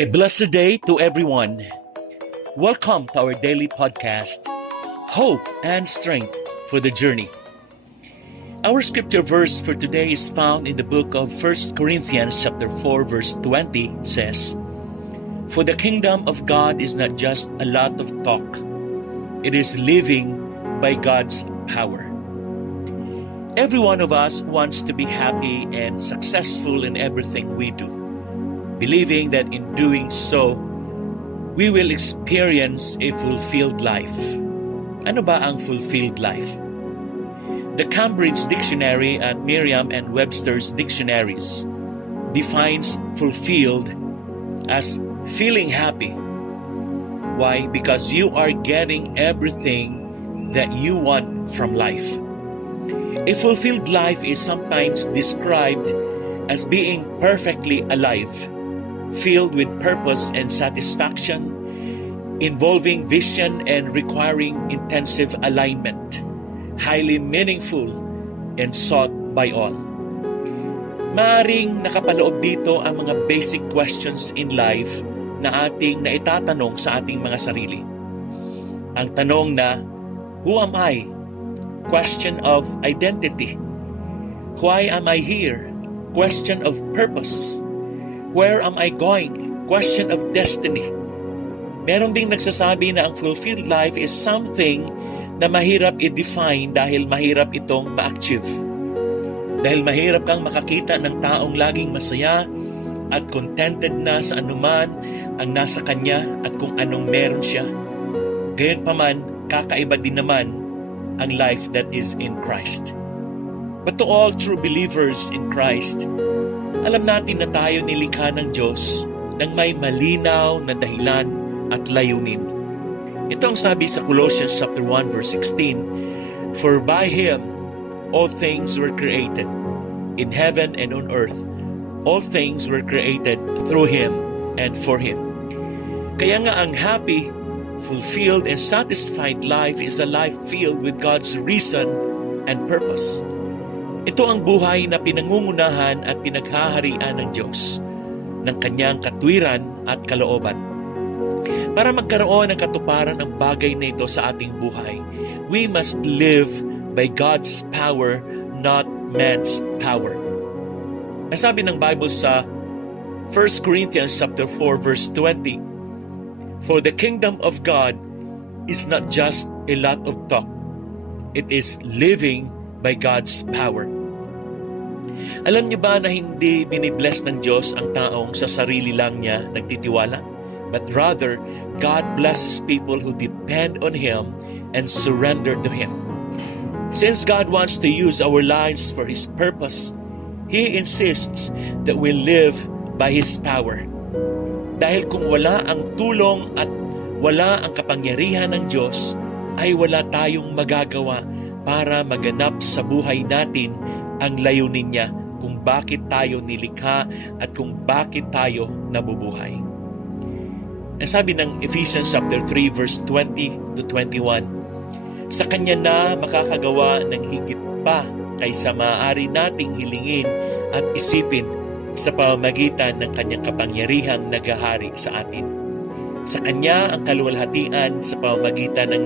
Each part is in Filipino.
A blessed day to everyone. Welcome to our daily podcast, Hope and Strength for the Journey. Our scripture verse for today is found in the book of 1 Corinthians chapter 4 verse 20 says, "For the kingdom of God is not just a lot of talk. It is living by God's power." Every one of us wants to be happy and successful in everything we do, believing that in doing so, we will experience a fulfilled life. Ano ba ang fulfilled life? The Cambridge Dictionary and Merriam-Webster's dictionaries defines fulfilled as feeling happy. Why? Because you are getting everything that you want from life. A fulfilled life is sometimes described as being perfectly alive, filled with purpose and satisfaction, involving vision and requiring intensive alignment, highly meaningful and sought by all. Maaring nakapaloob dito ang mga basic questions in life na ating naitatanong sa ating mga sarili. Ang tanong na, who am I? Question of identity. Why am I here? Question of purpose. Where am I going? Question of destiny. Meron ding nagsasabi na ang fulfilled life is something na mahirap i-define dahil mahirap itong ma-achieve. Dahil mahirap kang makakita ng taong laging masaya at contented na sa anuman ang nasa kanya at kung anong meron siya. Gayunpaman, kakaiba din naman ang life that is in Christ. But to all true believers in Christ, alam natin na tayo nilikha ng Diyos ng may malinaw na dahilan at layunin. Ito ang sabi sa Colossians chapter 1 verse 16, "For by Him all things were created, in heaven and on earth. All things were created through Him and for Him." Kaya nga ang happy, fulfilled and satisfied life is a life filled with God's reason and purpose. Ito ang buhay na pinangungunahan at pinaghaharian ng Diyos, ng Kanyang katwiran at kalooban. Para magkaroon ng katuparan ang bagay na ito sa ating buhay, we must live by God's power, not man's power. Nasabi ng Bible sa 1 Corinthians chapter 4 verse 20, "For the kingdom of God is not just a lot of talk. It is living by God's power." Alam niyo ba na hindi binibless ng Diyos ang taong sa sarili lang niya nagtitiwala? But rather, God blesses people who depend on Him and surrender to Him. Since God wants to use our lives for His purpose, He insists that we live by His power. Dahil kung wala ang tulong at wala ang kapangyarihan ng Diyos, ay wala tayong magagawa para maganap sa buhay natin ang layunin niya kung bakit tayo nilikha at kung bakit tayo nabubuhay. Ang sabi ng Ephesians chapter 3 verse 20 to 21, "Sa Kanya na makakagawa ng higit pa kaysa maaari nating hilingin at isipin sa pamamagitan ng Kanyang kapangyarihang naghahari sa atin. Sa Kanya ang kaluwalhatian sa pamamagitan ng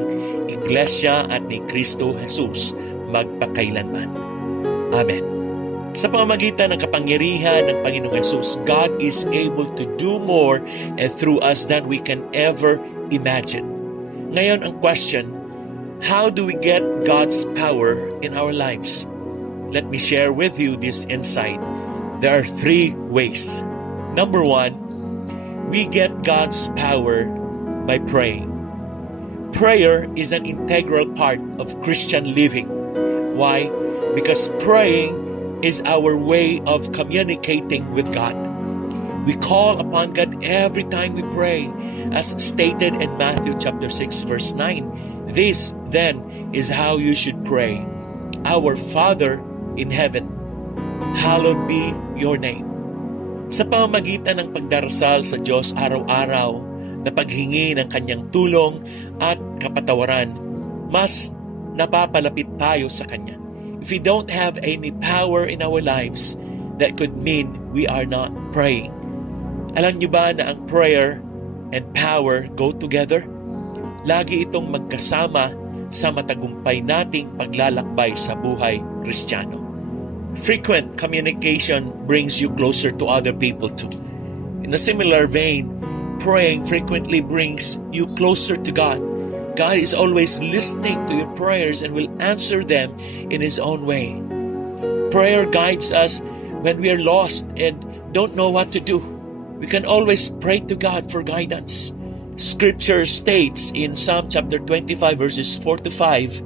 Iglesia at ni Kristo Jesus magpakailanman." Amen. Sa pamamagitan ng kapangyarihan ng Panginoong Jesus, God is able to do more and through us than we can ever imagine. Ngayon ang question, how do we get God's power in our lives? Let me share with you this insight. There are 3 ways. Number 1, we get God's power by praying. Prayer is an integral part of Christian living. Why? Because praying is our way of communicating with God. We call upon God every time we pray, as stated in Matthew chapter 6 verse 9. "This then is how you should pray. Our Father in heaven, hallowed be your name." Sa pamamagitan ng pagdarasal sa Diyos araw-araw na paghingi ng Kanyang tulong at kapatawaran, mas napapalapit tayo sa Kanya. If we don't have any power in our lives, that could mean we are not praying. Alam niyo ba na ang prayer and power go together? Lagi itong magkasama sa matagumpay nating paglalakbay sa buhay Kristiyano. Frequent communication brings you closer to other people too. In a similar vein, praying frequently brings you closer to God. God is always listening to your prayers and will answer them in His own way. Prayer guides us when we are lost and don't know what to do. We can always pray to God for guidance. Scripture states in Psalm chapter 25 verses 4 to 5,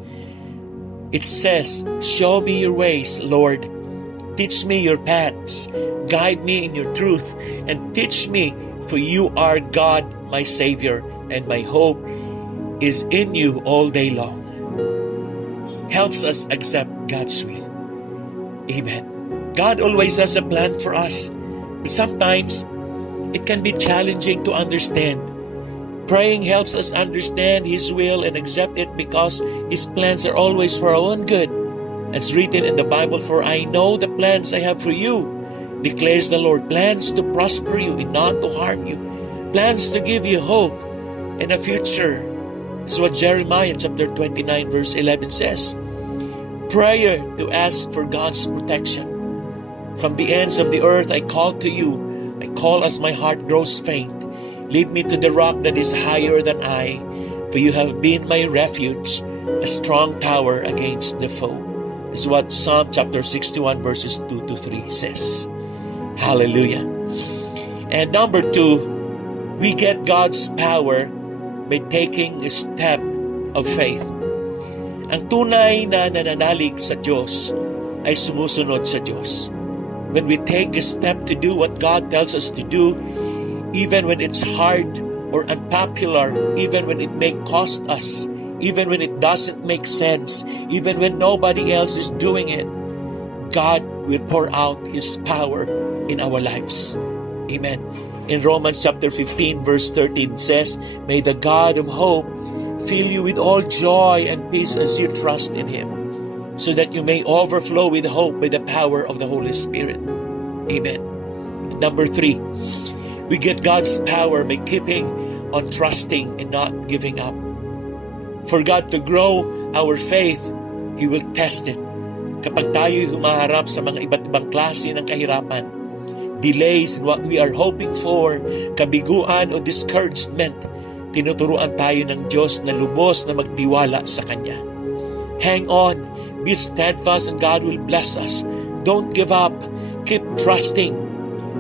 it says, "Show me your ways, Lord. Teach me your paths. Guide me in your truth and teach me, for you are God, my Savior, and my hope is in you all day long." Helps us accept God's will. Amen. God always has a plan for us. But sometimes, it can be challenging to understand. Praying helps us understand His will and accept it because His plans are always for our own good. As written in the Bible, "For I know the plans I have for you, declares the Lord, plans to prosper you and not to harm you, plans to give you hope and a future." This is what Jeremiah chapter 29 verse 11 says. Prayer to ask for God's protection. From the ends of the earth I call to you. I call as my heart grows faint. Lead me to the rock that is higher than I, for you have been my refuge, a strong tower against the foe. This is what Psalm chapter 61 verses 2 to 3 says. Hallelujah. And number 2, we get God's power by taking a step of faith. Ang tunay na nananalig sa Diyos ay sumusunod sa Diyos. When we take a step to do what God tells us to do, even when it's hard or unpopular, even when it may cost us, even when it doesn't make sense, even when nobody else is doing it, God will pour out His power in our lives. Amen. In Romans chapter 15 verse 13 says, "May the God of hope fill you with all joy and peace as you trust in Him, so that you may overflow with hope by the power of the Holy Spirit." Amen. Number 3, we get God's power by keeping on trusting and not giving up. For God to grow our faith, He will test it. Kapag tayo'y humaharap sa mga iba't ibang klase ng kahirapan, delays in what we are hoping for, kabiguan o discouragement, tinuturuan tayo ng Diyos na lubos na magtiwala sa Kanya. Hang on, be steadfast, and God will bless us. Don't give up. Keep trusting.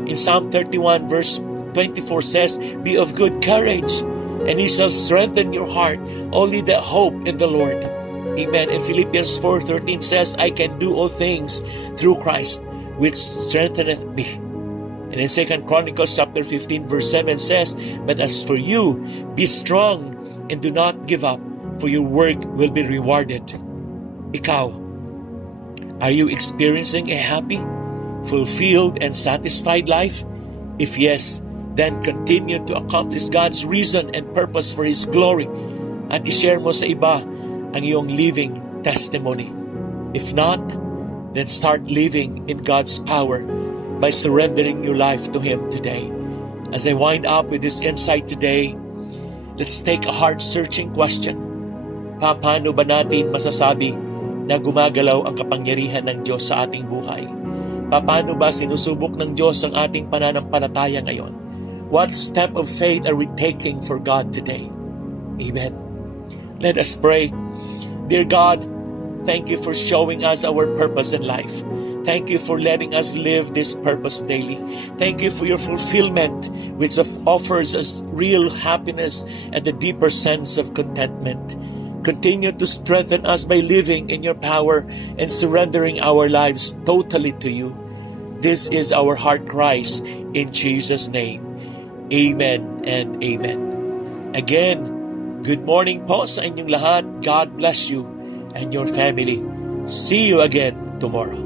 In Psalm 31 verse 24 says, "Be of good courage, and He shall strengthen your heart. Only that hope in the Lord." Amen. And Philippians 4:13 says, "I can do all things through Christ, which strengtheneth me." And in 2 Chronicles chapter 15 verse 7 says, "But as for you, be strong and do not give up, for your work will be rewarded." Ikaw, are you experiencing a happy, fulfilled, and satisfied life? If yes, then continue to accomplish God's reason and purpose for His glory at ishare mo sa iba ang iyong living testimony. If not, then start living in God's power by surrendering your life to Him today. As I wind up with this insight today, let's take a heart-searching question. Paano ba natin masasabi na gumagalaw ang kapangyarihan ng Diyos sa ating buhay? Paano ba sinusubok ng Diyos ang ating pananampalataya ngayon? What step of faith are we taking for God today? Amen. Let us pray. Dear God, thank you for showing us our purpose in life. Thank you for letting us live this purpose daily. Thank you for your fulfillment, which offers us real happiness and a deeper sense of contentment. Continue to strengthen us by living in your power and surrendering our lives totally to you. This is our heart cries in Jesus' name. Amen and amen. Again, good morning po sa inyong lahat. God bless you and your family. See you again tomorrow.